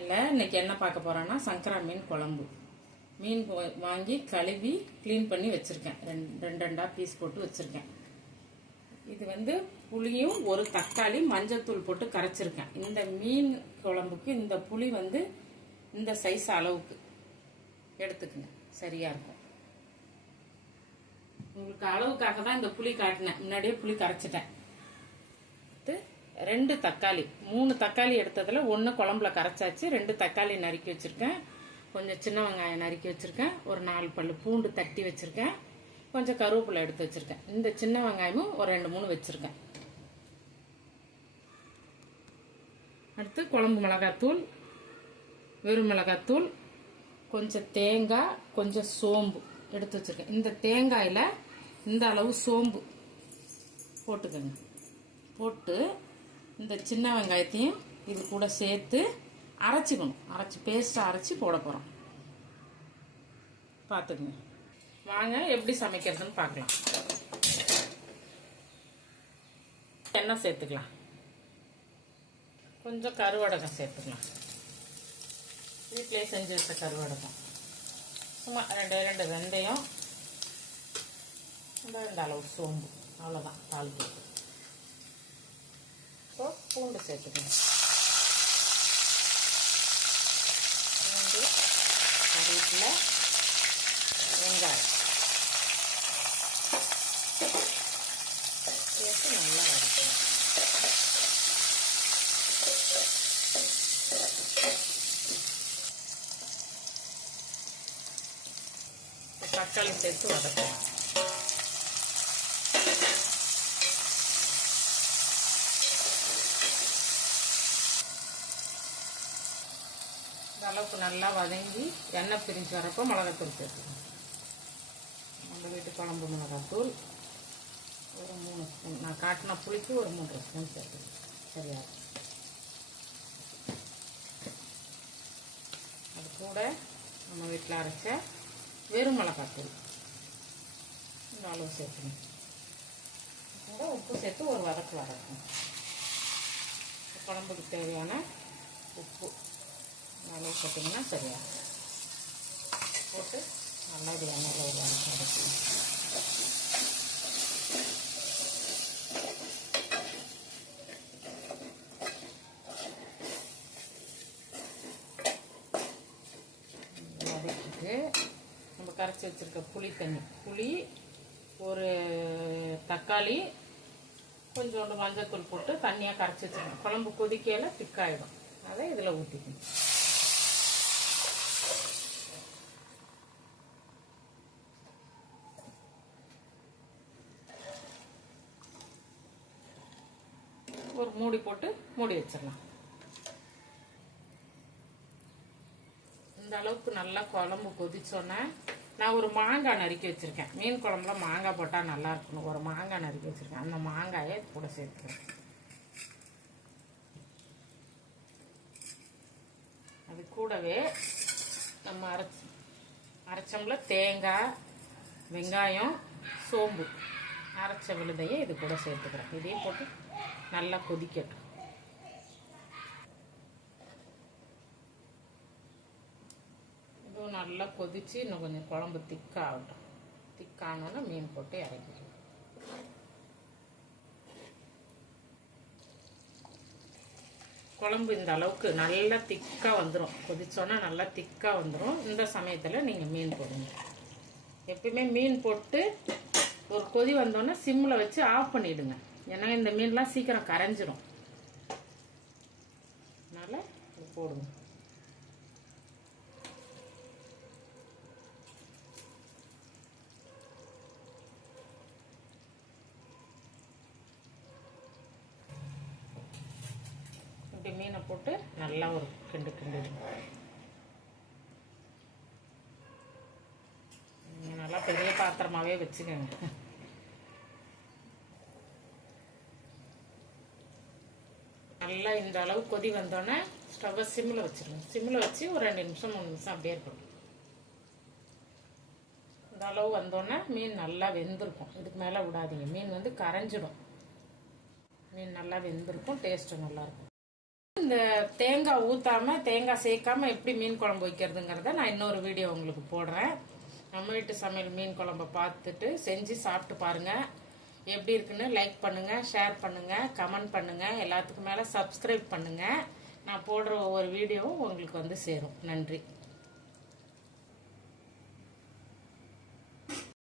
சமையலில் இன்னைக்கு என்ன பார்க்க போகிறோன்னா சங்கரா மீன் குழம்பு. மீன் வாங்கி கழுவி க்ளீன் பண்ணி வச்சுருக்கேன். ரெண்டா பீஸ் போட்டு வச்சுருக்கேன். இது வந்து புளியும் ஒரு தக்காளி மஞ்சத்தூள் போட்டு கரைச்சிருக்கேன். இந்த மீன் குழம்புக்கு இந்த புளி வந்து இந்த சைஸ் அளவுக்கு எடுத்துக்குங்க, சரியாக இருக்கும். உங்களுக்கு அளவுக்காக தான் இந்த புளி காட்டினேன். முன்னாடியே புளி கரைச்சிட்டேன். 2 தக்காளி, 3 தக்காளி எடுத்ததில் 1 குழம்புல கரைச்சாச்சு. 2 தக்காளி நறுக்கி வச்சுருக்கேன். கொஞ்சம் சின்ன வெங்காயம் நறுக்கி வச்சுருக்கேன். ஒரு 4 பல்லு பூண்டு தட்டி வச்சுருக்கேன். கொஞ்சம் கருவேப்பிலை எடுத்து வச்சுருக்கேன். இந்த சின்ன வெங்காயமும் ஒரு 2-3 வச்சுருக்கேன். அடுத்து குழம்பு மிளகாத்தூள், வெறும் மிளகாத்தூள், கொஞ்சம் தேங்காய், கொஞ்சம் சோம்பு எடுத்து வச்சுருக்கேன். இந்த தேங்காயில் இந்த அளவு சோம்பு போட்டுக்கோங்க. போட்டு இந்த சின்ன வெங்காயத்தையும் இது கூட சேர்த்து அரைச்சிக்கணும். பேஸ்ட்டாக அரைச்சி போட போகிறோம். பார்த்துக்குங்க. வாங்க எப்படி சமைக்கிறதுன்னு பார்க்கலாம். எண்ணெய் சேர்த்துக்கலாம். கொஞ்சம் கருவடகம் சேர்த்துக்கலாம். வீட்டிலே செஞ்சு வச்ச கருவடகம். சும்மா 2 வெந்தயம், இந்த அளவு சோம்பு, அவ்வளோதான். தாளிப்பு. பூண்டு சேர்த்துக்கணும். பூண்டு, கருவேப்பிலை, வெங்காயம் சேர்த்து நல்லா வதக்கணும். தக்காளி சேர்த்து வதக்கணும். அளவுக்கு நல்லா வதங்கி எண்ணெய் பிரிஞ்சு வரப்போ மிளகாத்தூள் சேர்த்துக்கணும். நம்ம வீட்டு குழம்பு மிளகாத்தூள் ஒரு 3 ஸ்பூன். நான் காட்டின புளிக்கு ஒரு 3 ஸ்பூன் சேர்த்துக்கணும். சரியா? அது கூட நம்ம வீட்டில் அரைச்ச வெறும் மிளகாத்தூள் இந்த அளவு சேர்த்துக்கணும். கூட உப்பு சேர்த்து ஒரு வதக்கணும். குழம்புக்கு தேவையான உப்பு அளவு போட்டிங்கன்னா சரியா போட்டு நல்லா இது எண்ணெயில் ஒரு வதக்கணும். வதக்கிட்டு நம்ம கரைச்சி வச்சுருக்க புளி, ஒரு தக்காளி, கொஞ்சோண்டு மஞ்சத்தூள் போட்டு தண்ணியாக கரைச்சி வச்சுருக்கேன். குழம்பு கொதிக்கையில் திக்காயிடும். அதை இதில் ஊற்றிக்கணும். ஒரு மூடி போட்டு மூடி வச்சிடலாம். இந்த அளவுக்கு நல்லா குழம்பு கொதிச்சோன்னே நான் ஒரு மாங்காய் நறுக்கி வச்சிருக்கேன். மீன் குழம்புல மாங்காய் போட்டால் நல்லா இருக்கணும். ஒரு மாங்காய் நறுக்கி வச்சிருக்கேன். அந்த மாங்காயை கூட சேர்த்துக்கிறேன். அது கூடவே நம்ம அரைச்சோம்ல தேங்காய், வெங்காயம், சோம்பு அரைச்ச விழுதையை இது கூட சேர்த்துக்கிறேன். இதையும் போட்டு நல்லா கொதிக்கட்டும். இதுவும் நல்லா கொதிச்சு இன்னும் கொஞ்சம் குழம்பு திக்காகட்டும். திக்கானோன்னு மீன் போட்டு இறக்கிக்கலாம். குழம்பு இந்த அளவுக்கு நல்லா திக்காக வந்துடும். கொதிச்சோன்னா நல்லா திக்காக வந்துடும். இந்த சமயத்தில் நீங்கள் மீன் போடுங்க. எப்பயுமே மீன் போட்டு ஒரு கொதி வந்தோன்னே சிம்மில் வச்சு ஆஃப் பண்ணிவிடுங்க. ஏன்னா இந்த மீன்லாம் சீக்கிரம் கரைஞ்சிரும். அதனால் இது போடுங்க. இப்படி மீனை போட்டு நல்லா ஒரு கிண்டுடுங்க. நல்லா பெரிய பாத்திரமாகவே வச்சுக்கோங்க. நல்லா இந்த அளவு கொதி வந்தோடனே ஸ்டவ்வை சிம்மில் வச்சிருங்க. சிம்மில் வச்சு ஒரு 2 நிமிஷம் 3 நிமிஷம் அப்படியே இருக்கணும். இந்த அளவு வந்தோடனே மீன் நல்லா வெந்திருக்கும். இதுக்கு மேலே விடாதீங்க. மீன் வந்து கரைஞ்சிடும். மீன் நல்லா வெந்திருக்கும். டேஸ்ட்டு நல்லாயிருக்கும். இந்த தேங்காய் ஊத்தாம தேங்காய் சேர்க்காம எப்படி மீன் குழம்பு வைக்கிறதுங்கிறத நான் இன்னொரு வீடியோ உங்களுக்கு போடுறேன். நம்ம வீட்டு சமையல் மீன் குழம்பை பார்த்துட்டு செஞ்சு சாப்பிட்டு பாருங்க. எப்படி இருக்குன்னு லைக் பண்ணுங்க, ஷேர் பண்ணுங்க, கமெண்ட் பண்ணுங்க, எல்லாத்துக்கும் மேல சப்ஸ்கிரைப் பண்ணுங்க. நான் போடுற ஒவ்வொரு வீடியோவும் உங்களுக்கு வந்து சேரும். நன்றி.